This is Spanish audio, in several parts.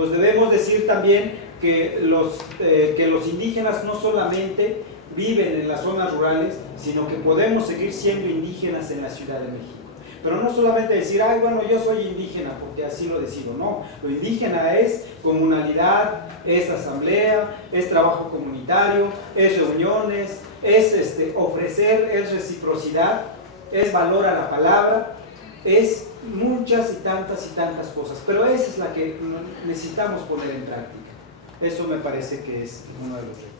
Pues debemos decir también que los indígenas no solamente viven en las zonas rurales, sino que podemos seguir siendo indígenas en la Ciudad de México. Pero no solamente decir, ay, bueno, yo soy indígena porque así lo decido, no. Lo indígena es comunalidad, es asamblea, es trabajo comunitario, es reuniones, es ofrecer, es reciprocidad, es valor a la palabra, es muchas y tantas cosas. Pero esa es la que necesitamos poner en práctica. Eso me parece que es uno de los retos.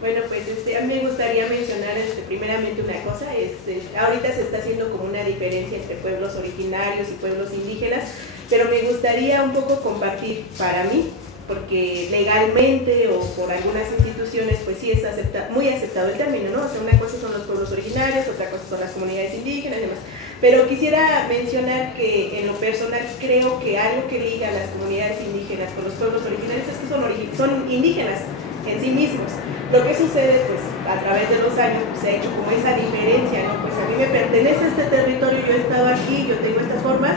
Bueno, pues a mí me gustaría mencionar primeramente una cosa, ahorita se está haciendo como una diferencia entre pueblos originarios y pueblos indígenas, pero me gustaría un poco compartir para mí, porque legalmente o por algunas instituciones pues sí es muy aceptado el término, ¿no? O sea, una cosa son los pueblos originarios, otra cosa son las comunidades indígenas y demás. Pero quisiera mencionar que en lo personal creo que algo que liga a las comunidades indígenas con los pueblos originarios es que son indígenas en sí mismos. Lo que sucede pues a través de los años pues, se ha hecho como esa diferencia, ¿no? Pues a mí me pertenece este territorio, yo he estado aquí, yo tengo estas formas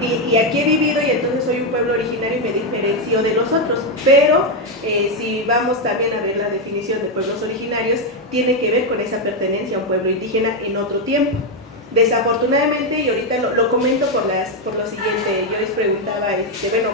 y aquí he vivido y entonces soy un pueblo originario y me diferencio de los otros. Pero si vamos también a ver la definición de pueblos originarios, tiene que ver con esa pertenencia a un pueblo indígena en otro tiempo. Desafortunadamente, y ahorita lo comento por lo siguiente, yo les preguntaba, bueno,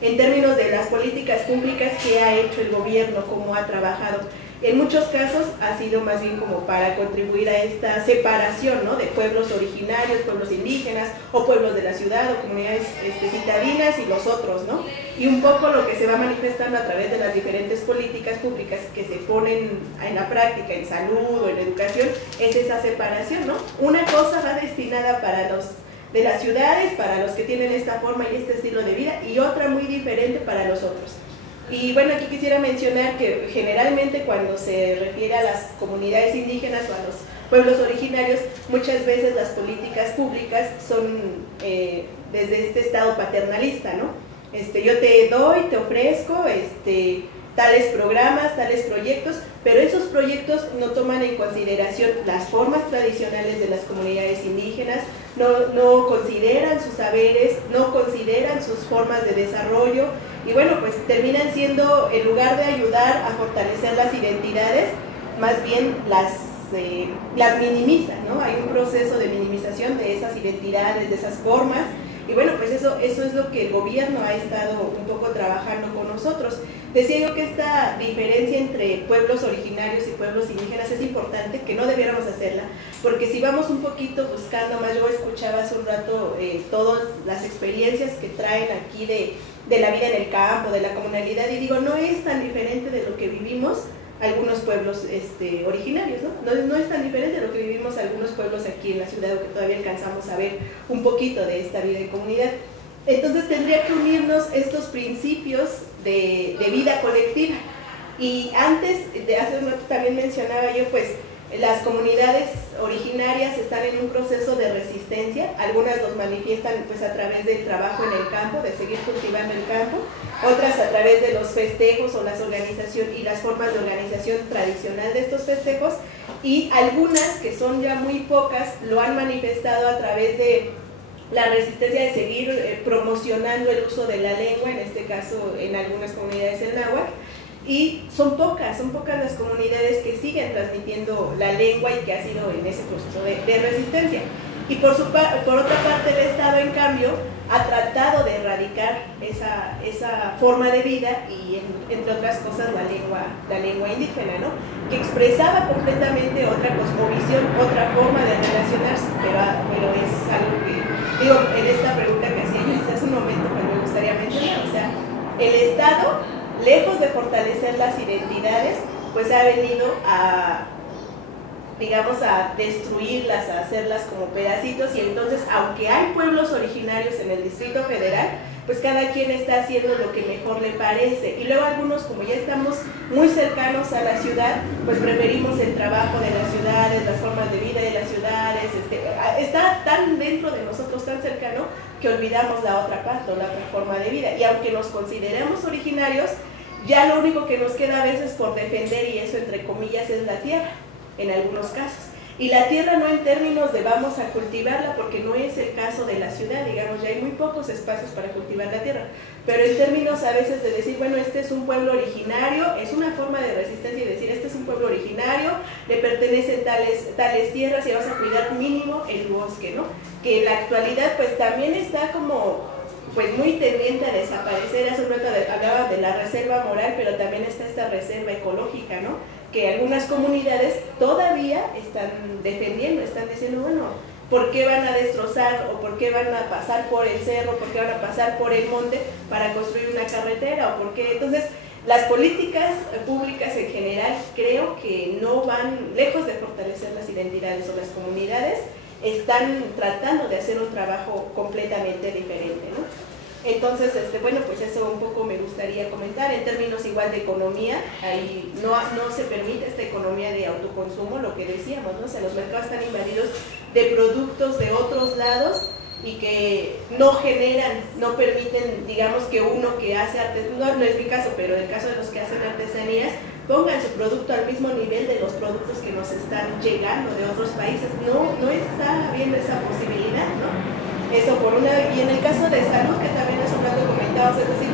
en términos de las políticas públicas, ¿qué ha hecho el gobierno? ¿Cómo ha trabajado? En muchos casos ha sido más bien como para contribuir a esta separación, ¿no? De pueblos originarios, pueblos indígenas, o pueblos de la ciudad, o comunidades citadinas y los otros, ¿no? Y un poco lo que se va manifestando a través de las diferentes políticas públicas que se ponen en la práctica, en salud o en educación, es esa separación, ¿no? Una cosa va destinada para los de las ciudades, para los que tienen esta forma y este estilo de vida, y otra muy diferente para los otros. Y bueno, aquí quisiera mencionar que generalmente cuando se refiere a las comunidades indígenas o a los pueblos originarios, muchas veces las políticas públicas son desde este estado paternalista, ¿no? Yo te doy, te ofrezco tales programas, tales proyectos, pero esos proyectos no toman en consideración las formas tradicionales de las comunidades indígenas, no consideran sus saberes, no consideran sus formas de desarrollo, y bueno, pues terminan siendo, en lugar de ayudar a fortalecer las identidades, más bien las minimizan, ¿no? Hay un proceso de minimización de esas identidades, de esas formas, y bueno, pues eso es lo que el gobierno ha estado un poco trabajando con nosotros. Decía yo que esta diferencia entre pueblos originarios y pueblos indígenas es importante, que no debiéramos hacerla, porque si vamos un poquito buscando más, yo escuchaba hace un rato todas las experiencias que traen aquí de la vida en el campo, de la comunalidad, y digo, no es tan diferente de lo que vivimos algunos pueblos originarios, ¿no? No es tan diferente de lo que vivimos algunos pueblos aquí en la ciudad, o que todavía alcanzamos a ver un poquito de esta vida en comunidad. Entonces tendría que unirnos estos principios de vida colectiva. Y antes, hace un rato también mencionaba yo, pues las comunidades originarias están en un proceso de resistencia, algunas los manifiestan pues a través del trabajo en el campo, de seguir cultivando el campo, otras a través de los festejos o las organizaciones y las formas de organización tradicional de estos festejos, y algunas, que son ya muy pocas, lo han manifestado a través de la resistencia de seguir promocionando el uso de la lengua, en este caso en algunas comunidades el náhuatl, y son pocas las comunidades que siguen transmitiendo la lengua y que ha sido en ese proceso de resistencia. Y por otra parte el Estado, en cambio, ha tratado de erradicar esa forma de vida y, entre otras cosas, la lengua indígena, ¿no? Que expresaba completamente otra cosmovisión, otra forma de relacionarse, pero es algo que, digo, en esta pregunta que hacía yo hace un momento, pues me gustaría mencionar, o sea, el Estado, lejos de fortalecer las identidades, pues ha venido a, digamos, a destruirlas, a hacerlas como pedacitos, y entonces, aunque hay pueblos originarios en el Distrito Federal, pues cada quien está haciendo lo que mejor le parece, y luego algunos, como ya estamos muy cercanos a la ciudad, pues preferimos el trabajo de las ciudades, las formas de vida de las ciudades, está tan dentro de nosotros, tan cercano, que olvidamos la otra parte, la otra forma de vida, y aunque nos consideremos originarios, ya lo único que nos queda a veces por defender, y eso entre comillas, es la tierra, en algunos casos. Y la tierra no en términos de vamos a cultivarla, porque no es el caso de la ciudad, digamos, ya hay muy pocos espacios para cultivar la tierra, pero en términos a veces de decir, bueno, este es un pueblo originario, es una forma de resistencia y decir, este es un pueblo originario, le pertenecen tales tierras y vamos a cuidar mínimo el bosque, ¿no? Que en la actualidad pues también está como pues muy tendiente a desaparecer. Hace un rato hablaba de la reserva moral, pero también está esta reserva ecológica, ¿no? Que algunas comunidades todavía están defendiendo, están diciendo, bueno, ¿por qué van a destrozar o por qué van a pasar por el cerro, por qué van a pasar por el monte para construir una carretera o por qué? Entonces, las políticas públicas en general creo que no van, lejos de fortalecer las identidades o las comunidades, están tratando de hacer un trabajo completamente diferente, ¿no? Entonces, bueno, pues eso un poco me gustaría comentar. En términos igual de economía, ahí no se permite esta economía de autoconsumo, lo que decíamos, ¿no? O sea, los mercados están invadidos de productos de otros lados y que no generan, no permiten, digamos, que uno que hace artesanía, no es mi caso, pero en el caso de los que hacen artesanías, pongan su producto al mismo nivel de los productos que nos están llegando de otros países. No está habiendo esa posibilidad, ¿no? Eso por una, y en el caso de salud, que también hace un rato comentábamos, es decir,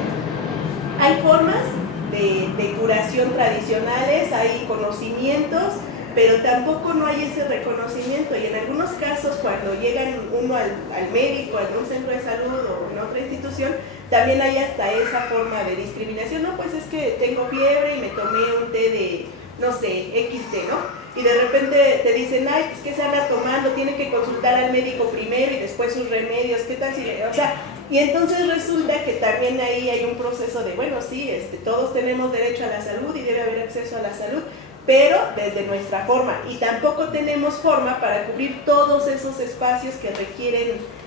hay formas de curación tradicionales, hay conocimientos, pero tampoco no hay ese reconocimiento, y en algunos casos cuando llegan uno al médico, a algún centro de salud o en otra institución, también hay hasta esa forma de discriminación. No, pues es que tengo fiebre y me tomé un té de, no sé, XT, ¿no? Y de repente te dicen, ay, pues que se anda tomando, tiene que consultar al médico primero y después sus remedios, ¿qué tal si le...? O sea, y entonces resulta que también ahí hay un proceso de, bueno, sí, todos tenemos derecho a la salud y debe haber acceso a la salud, pero desde nuestra forma, y tampoco tenemos forma para cubrir todos esos espacios que requieren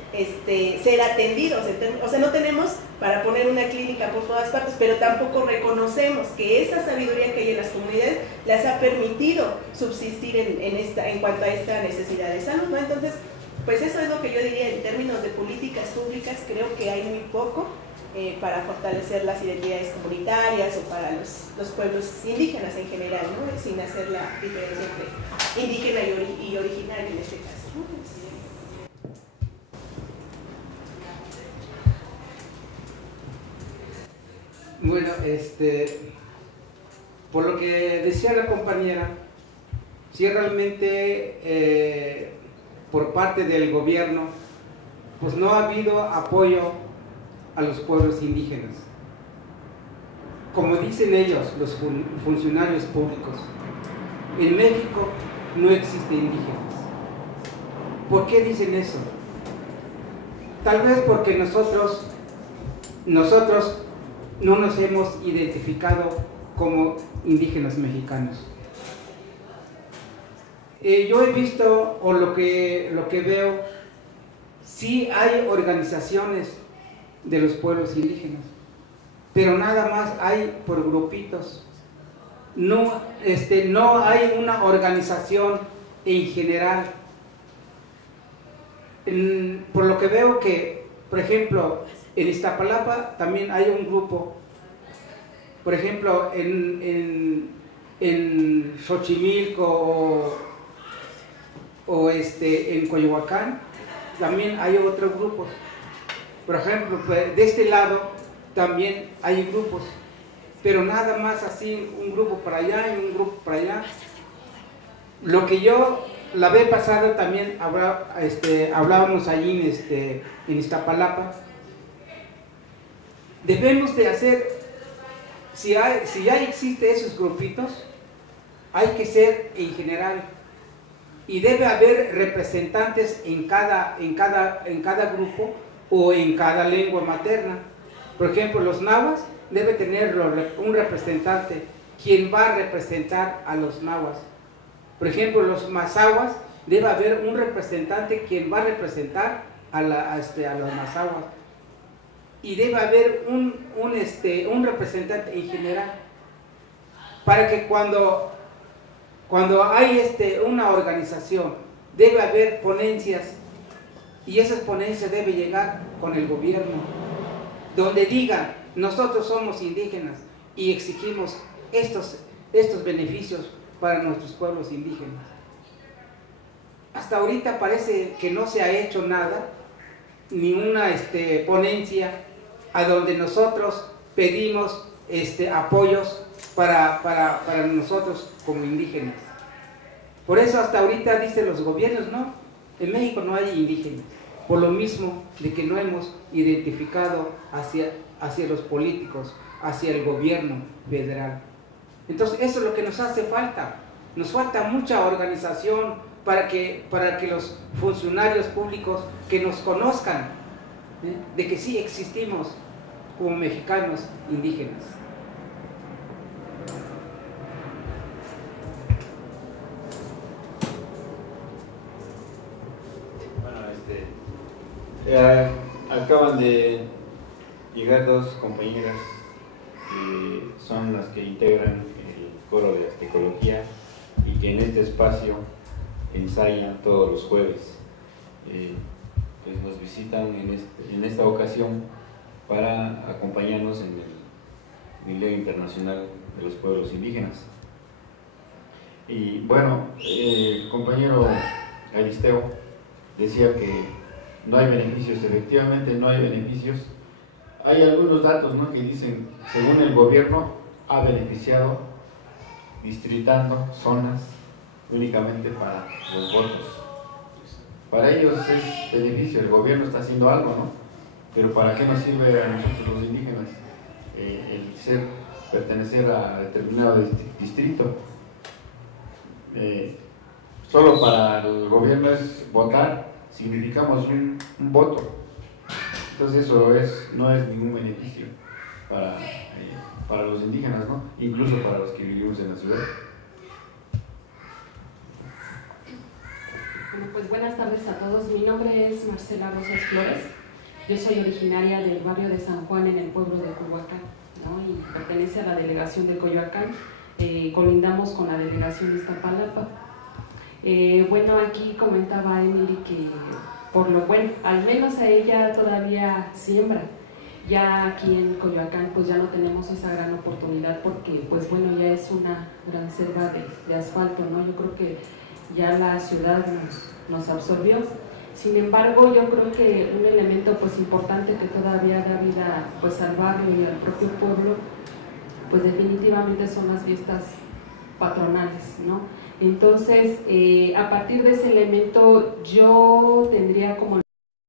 ser atendidos. O sea, no tenemos para poner una clínica por todas partes, pero tampoco reconocemos que esa sabiduría que hay en las comunidades les ha permitido subsistir en cuanto a esta necesidad de salud, ¿no? Entonces, pues eso es lo que yo diría en términos de políticas públicas. Creo que hay muy poco para fortalecer las identidades comunitarias o para los pueblos indígenas en general, ¿no? Sin hacer la diferencia entre indígena y originario en este caso, ¿no? Bueno, por lo que decía la compañera, si realmente por parte del gobierno, pues no ha habido apoyo a los pueblos indígenas. Como dicen ellos, los funcionarios públicos, en México no existen indígenas. ¿Por qué dicen eso? Tal vez porque nosotros no nos hemos identificado como indígenas mexicanos. Yo he visto, o lo que veo, sí hay organizaciones de los pueblos indígenas, pero nada más hay por grupitos. No hay una organización en general. Por lo que veo que, por ejemplo, en Iztapalapa también hay un grupo. Por ejemplo, en Xochimilco o en Coyoacán también hay otros grupos. Por ejemplo, de este lado también hay grupos, pero nada más así, un grupo para allá y un grupo para allá. Lo que yo, la vez pasada también hablábamos allí en Iztapalapa, debemos de hacer, si ya existen esos grupitos, hay que ser en general, y debe haber representantes en cada grupo o en cada lengua materna. Por ejemplo, los nahuas debe tener un representante quien va a representar a los nahuas. Por ejemplo, los mazahuas debe haber un representante quien va a representar a los mazahuas. Y debe haber un representante en general, para que cuando hay una organización, debe haber ponencias, y esas ponencias deben llegar con el gobierno, donde digan, nosotros somos indígenas y exigimos estos beneficios para nuestros pueblos indígenas. hasta ahorita parece que no se ha hecho nada, ni una ponencia a donde nosotros pedimos apoyos para nosotros como indígenas. Por eso hasta ahorita dicen los gobiernos, no, en México no hay indígenas, por lo mismo de que no hemos identificado hacia los políticos, hacia el gobierno federal. Entonces eso es lo que nos hace falta. Nos falta mucha organización para que los funcionarios públicos que nos conozcan, de que sí existimos como mexicanos indígenas. Bueno, acaban de llegar dos compañeras que son las que integran el coro de Aztecología y que en este espacio ensayan todos los jueves. Pues nos visitan en esta ocasión para acompañarnos en el Día Internacional de los Pueblos Indígenas. Y bueno, el compañero Aristeo decía que no hay beneficios. Efectivamente no hay beneficios. Hay algunos datos, ¿no?, que dicen, según el gobierno, ha beneficiado distritando zonas únicamente para los votos. Para ellos es beneficio, el gobierno está haciendo algo, ¿no? Pero ¿para qué nos sirve a nosotros los indígenas el pertenecer a determinado distrito? Solo para el gobierno es votar, significamos un voto. Entonces eso no es ningún beneficio para los indígenas, ¿no? Incluso para los que vivimos en la ciudad. Bueno, pues buenas tardes a todos. Mi nombre es Marcela Rosas Flores. Yo soy originaria del barrio de San Juan, en el pueblo de Coyoacán, ¿no? Y pertenece a la delegación de Coyoacán. Colindamos con la delegación de Iztapalapa. Bueno, aquí comentaba Emily que por lo bueno, al menos a ella todavía siembra. Ya aquí en Coyoacán pues ya no tenemos esa gran oportunidad porque pues bueno, ya es una gran selva de asfalto, ¿no? Yo creo que ya la ciudad nos absorbió. Sin embargo, yo creo que un elemento pues importante que todavía da vida pues al barrio y al propio pueblo, pues definitivamente son las fiestas patronales, ¿no? Entonces, a partir de ese elemento yo tendría como